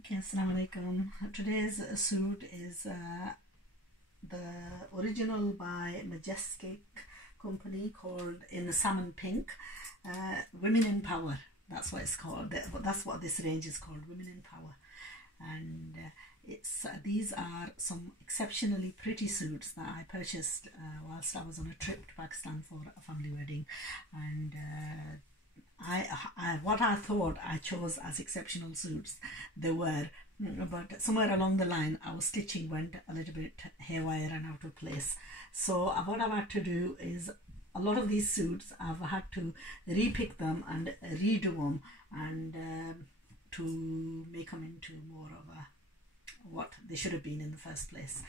Okay, assalamu alaikum. Today's suit is the original by Majestic company called in salmon pink. Women in Power, that's what it's called. That's what this range is called, Women in Power. And these are some exceptionally pretty suits that I purchased whilst I was on a trip to Pakistan for a family wedding. And what I thought I chose as exceptional suits, they were, but somewhere along the line our stitching went a little bit haywire and out of place. So what I've had to do is, a lot of these suits I've had to repick them and redo them and to make them into more of what they should have been in the first place.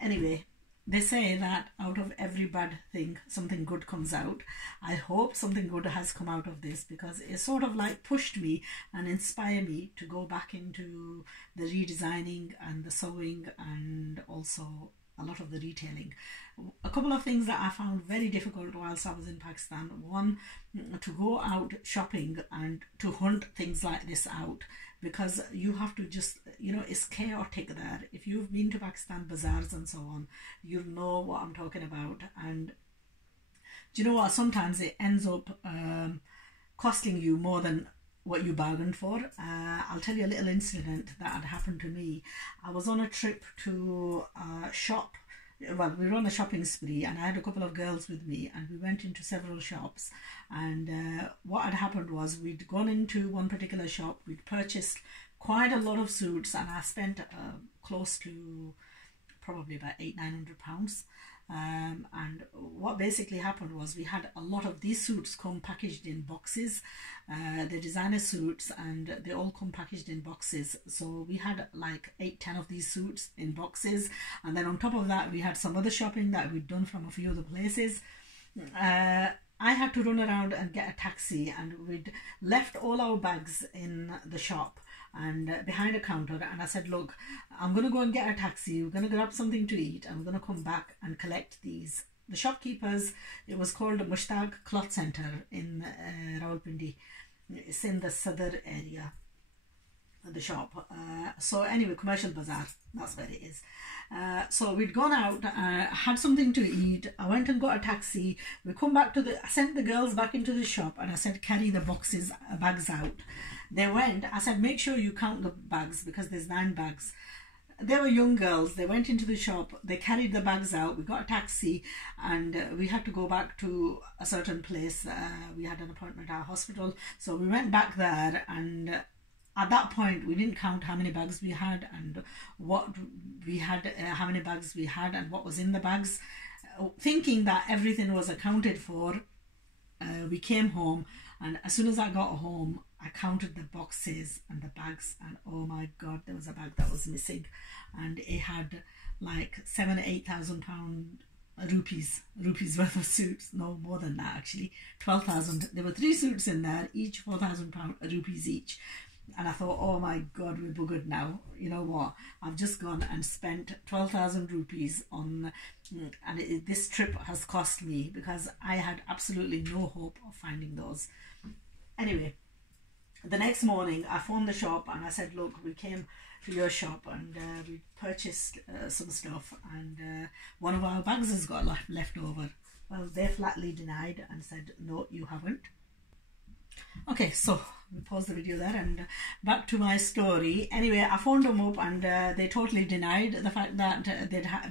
Anyway, they say that out of every bad thing something good comes out. I hope something good has come out of this, because it sort of like pushed me and inspired me to go back into the redesigning and the sewing and also a lot of the retailing. A couple of things that I found very difficult whilst I was in Pakistan. One, to go out shopping and to hunt things like this out, because you have to just, it's chaotic there. If you've been to Pakistan bazaars and so on, you'll know what I'm talking about. And do you know what? Sometimes it ends up costing you more than what you bargained for. I'll tell you a little incident that had happened to me. I was on a trip to shop. Well, we were on a shopping spree and I had a couple of girls with me and we went into several shops. And what had happened was, we'd gone into one particular shop, we'd purchased quite a lot of suits, and I spent close to probably about £800–900. And what basically happened was, we had a lot of these suits come packaged in boxes. The designer suits, and they all come packaged in boxes. So we had like 8–10 of these suits in boxes, and then on top of that we had some other shopping that we'd done from a few other places. I had to run around and get a taxi, and we'd left all our bags in the shop and behind a counter, and I said, look, I'm going to go and get a taxi, we're going to grab something to eat, and we're going to come back and collect these. The shopkeepers, it was called Majestic Cloth Centre in Rawalpindi. It's in the southern area of the shop. So anyway, Commercial Bazaar, that's where it is. So we'd gone out, had something to eat, I went and got a taxi, we come back to I sent the girls back into the shop and I said, carry the bags out. They went, I said, make sure you count the bags because there's 9 bags. They were young girls, they went into the shop, they carried the bags out, we got a taxi, and we had to go back to a certain place. We had an appointment at a hospital, so we went back there, and at that point we didn't count how many bags we had and what we had, how many bags we had and what was in the bags. Thinking that everything was accounted for, we came home, and as soon as I got home I counted the boxes and the bags, and oh my god, there was a bag that was missing, and it had like £7,000–8,000 rupees worth of suits. No, more than that actually, 12,000. There were 3 suits in there, each £4,000 rupees each. And I thought, oh my god, we're buggered now. You know what, I've just gone and spent 12,000 rupees on, and this trip has cost me, because I had absolutely no hope of finding those. Anyway, the next morning I phoned the shop and I said, look, we came to your shop and we purchased some stuff, and one of our bags has got left over. Well, they flatly denied and said, no, you haven't. Okay, so we paused the video there and back to my story. Anyway, I phoned them up and they totally denied the fact that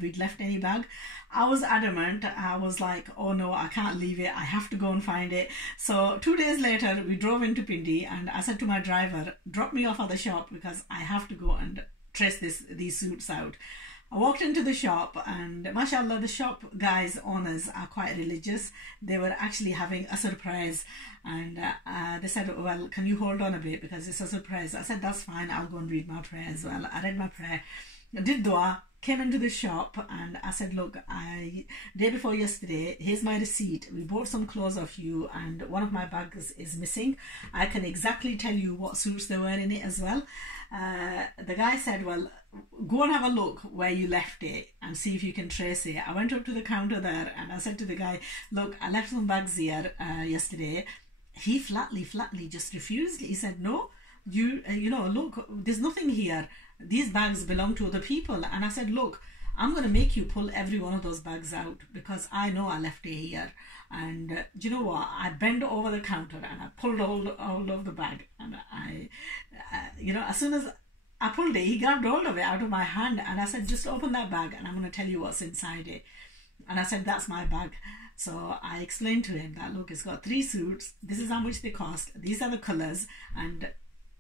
we'd left any bag. I was adamant. I was like, oh no, I can't leave it, I have to go and find it. So 2 days later we drove into Pindi, and I said to my driver, drop me off at the shop because I have to go and trace these suits out. I walked into the shop, and mashallah, the shop guys, owners, are quite religious. They were actually having a surprise, and they said, well, can you hold on a bit because it's a surprise. I said, that's fine, I'll go and read my prayer as well. I read my prayer, did dua, came into the shop, and I said, look, day before yesterday, here's my receipt, we bought some clothes off you and one of my bags is missing. I can exactly tell you what suits there were in it as well. The guy said, well, go and have a look where you left it and see if you can trace it. I went up to the counter there and I said to the guy, look, I left some bags here yesterday. He flatly just refused. He said, no, you know, look, there's nothing here. These bags belong to other people. And I said, look, I'm going to make you pull every one of those bags out because I know I left it here. And do you know what? I bent over the counter and I pulled hold of the bag. And you know, as soon as I pulled it, he grabbed hold of it out of my hand. And I said, just open that bag and I'm going to tell you what's inside it. And I said, that's my bag. So I explained to him that, look, it's got 3 suits. This is how much they cost. These are the colors. And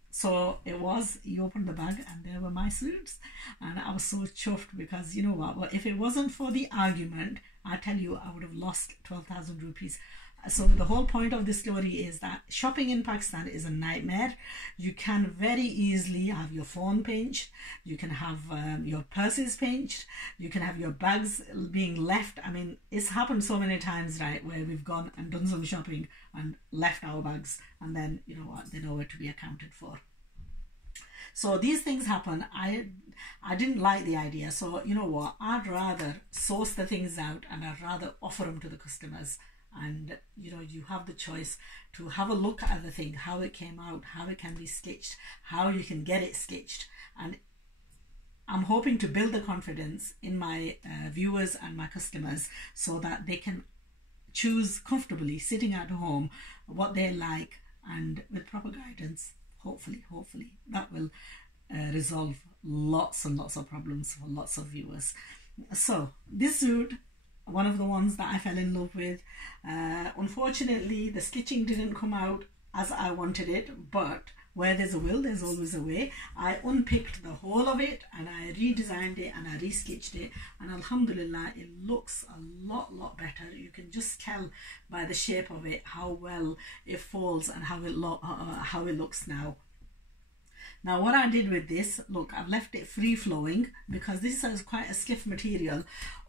so he opened the bag and there were my suits. And I was so chuffed because, you know what, well, if it wasn't for the argument, I tell you, I would have lost 12,000 rupees. So the whole point of this story is that shopping in Pakistan is a nightmare. You can very easily have your phone pinched. You can have your purses pinched. You can have your bags being left. I mean, it's happened so many times, right, where we've gone and done some shopping and left our bags. And then, you know what, they're nowhere to be accounted for. So these things happen. I didn't like the idea. So, you know what, I'd rather source the things out and I'd rather offer them to the customers. And you know, you have the choice to have a look at the thing, how it came out, how it can be stitched, how you can get it stitched. And I'm hoping to build the confidence in my viewers and my customers so that they can choose comfortably sitting at home what they like, and with proper guidance, hopefully that will resolve lots and lots of problems for lots of viewers. So this suit, one of the ones that I fell in love with. Unfortunately, the stitching didn't come out as I wanted it, but where there's a will, there's always a way. I unpicked the whole of it and I redesigned it and I restitched it, and alhamdulillah, it looks a lot better. You can just tell by the shape of it how well it folds and how it looks now. Now what I did with this, look, I've left it free flowing because this is quite a stiff material.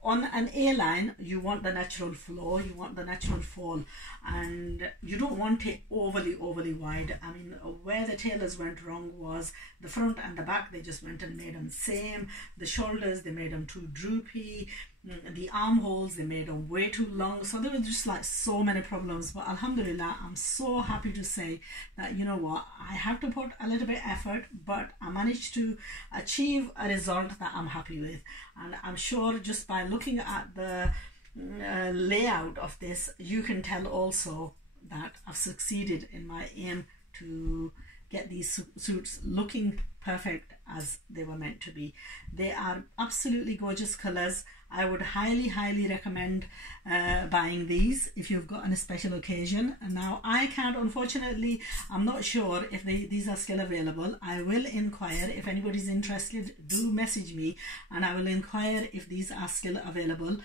On an A-line, you want the natural flow, you want the natural fall, and you don't want it overly wide. I mean, where the tailors went wrong was the front and the back. They just went and made them same. The shoulders, they made them too droopy. The armholes, they made them way too long. So there were just like so many problems. But alhamdulillah, I'm so happy to say that, you know what, I have to put a little bit effort, but I managed to achieve a result that I'm happy with. And I'm sure just by looking at the layout of this, you can tell also that I've succeeded in my aim to get these suits looking perfect as they were meant to be. They are absolutely gorgeous colors. I would highly recommend buying these if you've got on a special occasion. And now I can't, unfortunately, I'm not sure if these are still available. I will inquire. If anybody's interested, do message me and I will inquire if these are still available.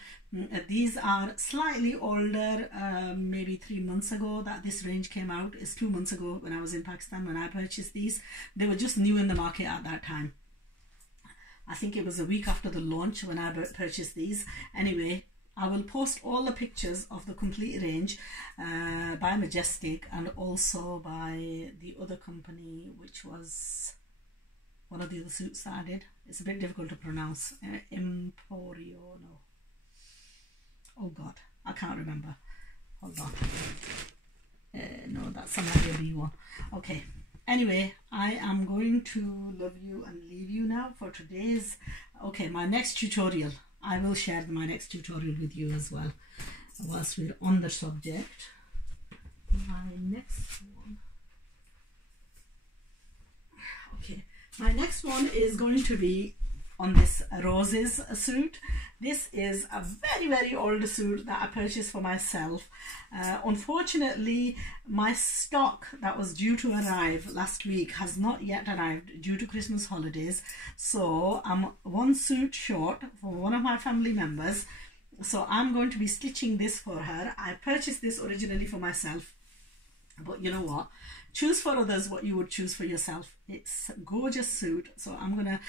These are slightly older, maybe 3 months ago that this range came out. It's 2 months ago when I was in Pakistan when I purchased these. They were just new in the market at that time. I think it was a week after the launch when I purchased these. Anyway, I will post all the pictures of the complete range by Majestic and also by the other company, which was one of the other suits that I did. It's a bit difficult to pronounce. Emporio, no. Oh God, I can't remember. Hold on. No, that's another B one. Okay. Anyway, I am going to love you and leave you now for today's. Okay, my next tutorial. I will share my next tutorial with you as well. Whilst we're on the subject, my next one. Okay, my next one is going to be on this roses suit. This is a very old suit that I purchased for myself. Unfortunately, my stock that was due to arrive last week has not yet arrived due to Christmas holidays. So I'm one suit short for one of my family members. So I'm going to be stitching this for her. I purchased this originally for myself, but you know what? Choose for others what you would choose for yourself. It's a gorgeous suit. So I'm gonna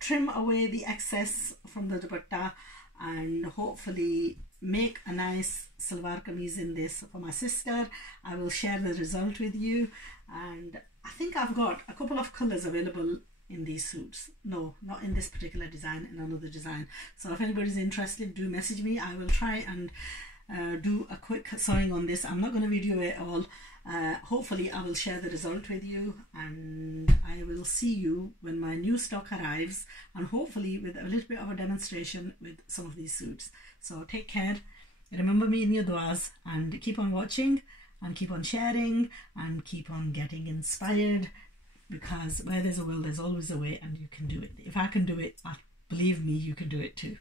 trim away the excess from the dupatta and hopefully make a nice salwar kameez in this for my sister. I will share the result with you, and I think I've got a couple of colors available in these suits. No, not in this particular design, in another design. So if anybody's interested, do message me. I will try and do a quick sewing on this. I'm not going to video it all. Hopefully I will share the result with you, and I will see you when my new stock arrives, and hopefully with a little bit of a demonstration with some of these suits. So take care, remember me in your duas, and keep on watching and keep on sharing and keep on getting inspired, because where there's a will, there's always a way, and you can do it. If I can do it, believe me, you can do it too.